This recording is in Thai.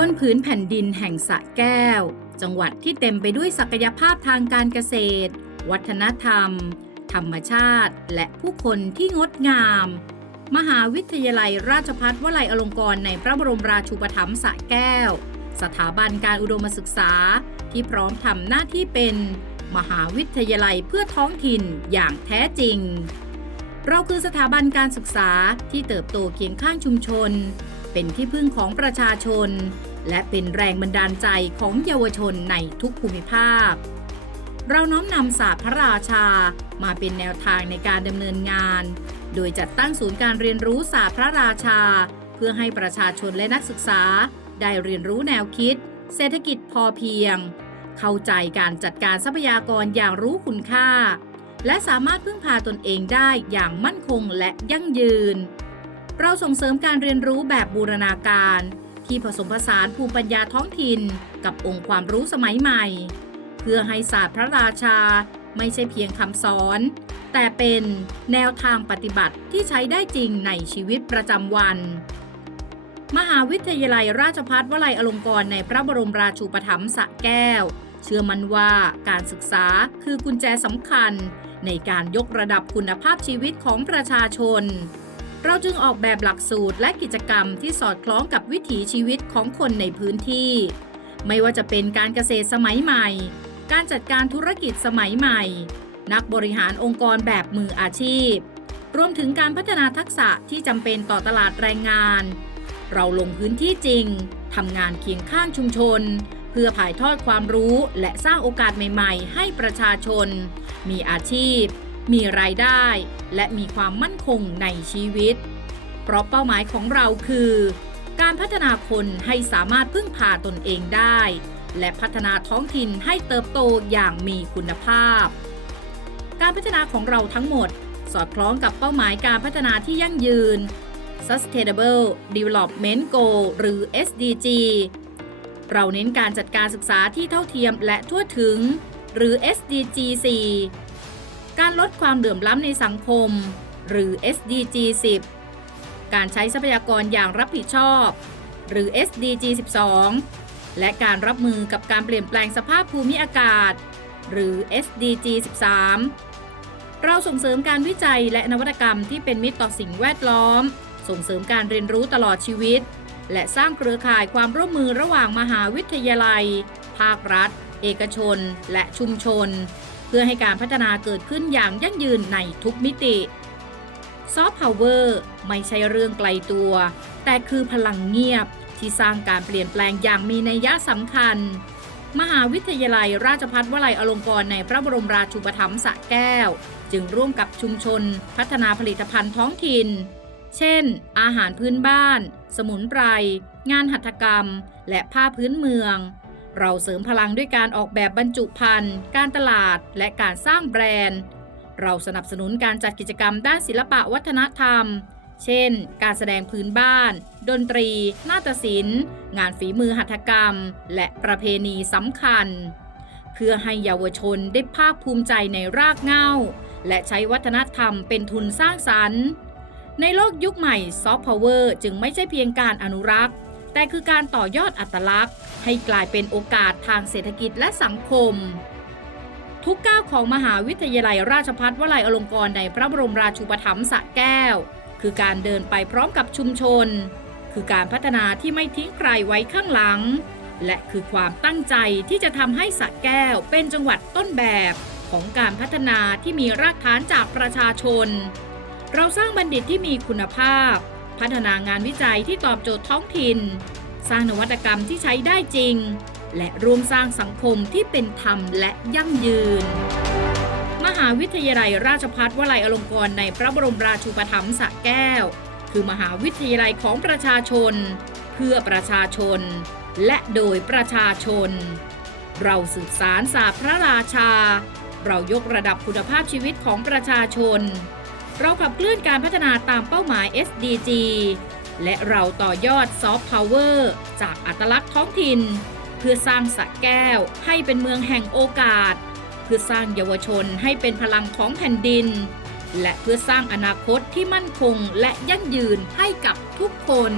บนผืนแผ่นดินแห่งสระแก้ว จังหวัดที่เต็มไปด้วยศักยภาพทางการเกษตร วัฒนธรรม ธรรมชาติ และผู้คนที่งดงาม มหาวิทยาลัยราชภัฏวลัยอลงกรณ์ในพระบรมราชูปถัมภ์สระแก้ว สถาบันการอุดมศึกษาที่พร้อมทำหน้าที่เป็น มหาวิทยาลัยเพื่อท้องถิ่นอย่างแท้จริง เราคือสถาบันการศึกษาที่เติบโตเคียงข้างชุมชน เป็นที่พึ่งของประชาชน และเป็นแรงบันดาลใจของเยาวชนในทุกภูมิภาค เราน้อมนำศาสตร์พระราชามาเป็นแนวทางในการดำเนินงาน โดยจัดตั้งศูนย์การเรียนรู้ศาสตร์พระราชา เพื่อให้ประชาชนและนักศึกษา ได้เรียนรู้แนวคิด เศรษฐกิจพอเพียง เข้าใจการจัดการทรัพยากรอย่างรู้คุณค่า และสามารถพึ่งพาตนเองได้อย่างมั่นคงและยั่งยืน เราส่งเสริมการเรียนรู้แบบบูรณาการ ที่ผสมผสานภูมิปัญญาท้องถิ่น กับองค์ความรู้สมัยใหม่ เพื่อให้ศาสตร์พระราชาไม่ใช่เพียงคำสอน แต่เป็นแนวทางปฏิบัติที่ใช้ได้จริงในชีวิตประจำวัน มหาวิทยาลัยราชภัฏวลัยอลงกรณ์ในพระบรมราชูปถัมภ์สะแก้ว เชื่อมั่นว่าการศึกษาคือกุญแจสำคัญ ในการยกระดับคุณภาพชีวิตของประชาชน เราจึงออกแบบหลักสูตรและกิจกรรมที่สอดคล้องกับวิถีชีวิตของคนในพื้นที่ ไม่ว่าจะเป็นการเกษตรสมัยใหม่ การจัดการธุรกิจสมัยใหม่ นักบริหารองค์กรแบบมืออาชีพ รวมถึงการพัฒนาทักษะที่จำเป็นต่อตลาดแรงงาน เราลงพื้นที่จริงทำงานเคียงข้างชุมชน เพื่อถ่ายทอดความรู้และสร้างโอกาสใหม่ ๆ ให้ประชาชน มีอาชีพ มีรายได้ และมีความมั่นคงในชีวิต เพราะเป้าหมายของเราคือ การพัฒนาคนให้สามารถพึ่งพาตนเองได้ และพัฒนาท้องถิ่นให้เติบโตอย่างมีคุณภาพ การพัฒนาของเราทั้งหมด สอดคล้องกับเป้าหมายการพัฒนาที่ยั่งยืน Sustainable Development Goal หรือ SDG เราเน้นการจัดการศึกษาที่เท่าเทียมและทั่วถึง หรือ SDG 4 การลดความเหลื่อมล้ำในสังคม หรือ SDG 10 การใช้ทรัพยากรอย่างรับผิดชอบ หรือ SDG 12 และการรับมือกับการเปลี่ยนแปลงสภาพภูมิอากาศ หรือ SDG 13 เราส่งเสริมการวิจัยและนวัตกรรมที่เป็นมิตรต่อสิ่งแวดล้อม ส่งเสริมการเรียนรู้ตลอดชีวิต และสร้างเครือข่ายความร่วมมือระหว่างมหาวิทยาลัย ภาครัฐ เอกชน และชุมชน เพื่อให้การพัฒนาเกิดขึ้นอย่างยั่งยืนในทุกมิติซอฟต์พาวเวอร์ไม่ใช่เรื่องไกลตัว แต่คือพลังเงียบที่สร้างการเปลี่ยนแปลงอย่างมีนัยยะสำคัญ มหาวิทยาลัยราชภัฏวลัยอลงกรณ์ในพระบรมราชูปถัมภ์สระแก้ว จึงร่วมกับชุมชน พัฒนาผลิตภัณฑ์ท้องถิ่น เช่น อาหารพื้นบ้าน สมุนไพร งานหัตถกรรม และผ้าพื้นเมือง เราเสริมพลังด้วยการออกแบบบรรจุภัณฑ์ การตลาด และการสร้างแบรนด์ เราสนับสนุนการจัดกิจกรรมด้านศิลปะวัฒนธรรม เช่น การแสดงพื้นบ้าน ดนตรี นาฏศิลป์ งานฝีมือหัตถกรรม และประเพณีสำคัญ เพื่อให้เยาวชนได้ภาคภูมิใจในรากเหง้า และใช้วัฒนธรรมเป็นทุนสร้างสรรค์ ในโลกยุคใหม่ซอฟต์พาวเวอร์จึงไม่ใช่เพียงการอนุรักษ์ แต่คือการต่อยอดอัตลักษณ์ ให้กลายเป็นโอกาสทางเศรษฐกิจและสังคม ทุกก้าวของมหาวิทยาลัยราชภัฏวลัยอลงกรณ์ในพระบรมราชูปถัมภ์สะแก้ว คือการเดินไปพร้อมกับชุมชน คือการพัฒนาที่ไม่ทิ้งใครไว้ข้างหลัง และคือความตั้งใจที่จะทำให้สะแก้วเป็นจังหวัดต้นแบบของการพัฒนาที่มีรากฐานจากประชาชน เราสร้างบัณฑิตที่มีคุณภาพ พัฒนางานวิจัยที่ตอบโจทย์ท้องถิ่น สร้างนวัตกรรมที่ใช้ได้จริง และร่วมสร้างสังคมที่เป็นธรรมและยั่งยืน มหาวิทยาลัยราชภัฏวลัยอลงกรณ์ในพระบรมราชูปถัมภ์สระแก้ว คือมหาวิทยาลัยของประชาชน เพื่อประชาชน และโดยประชาชน เราสืบสารศาสตร์พระราชา เรายกระดับคุณภาพชีวิตของประชาชน เราขับเคลื่อนการพัฒนาตามเป้าหมาย SDG และเราต่อยอดซอฟต์พาวเวอร์จากอัตลักษณ์ท้องถิ่น เพื่อสร้างสระแก้วให้เป็นเมืองแห่งโอกาส เพื่อสร้างเยาวชนให้เป็นพลังของแผ่นดิน และเพื่อสร้างอนาคตที่มั่นคงและยั่งยืนให้กับทุกคน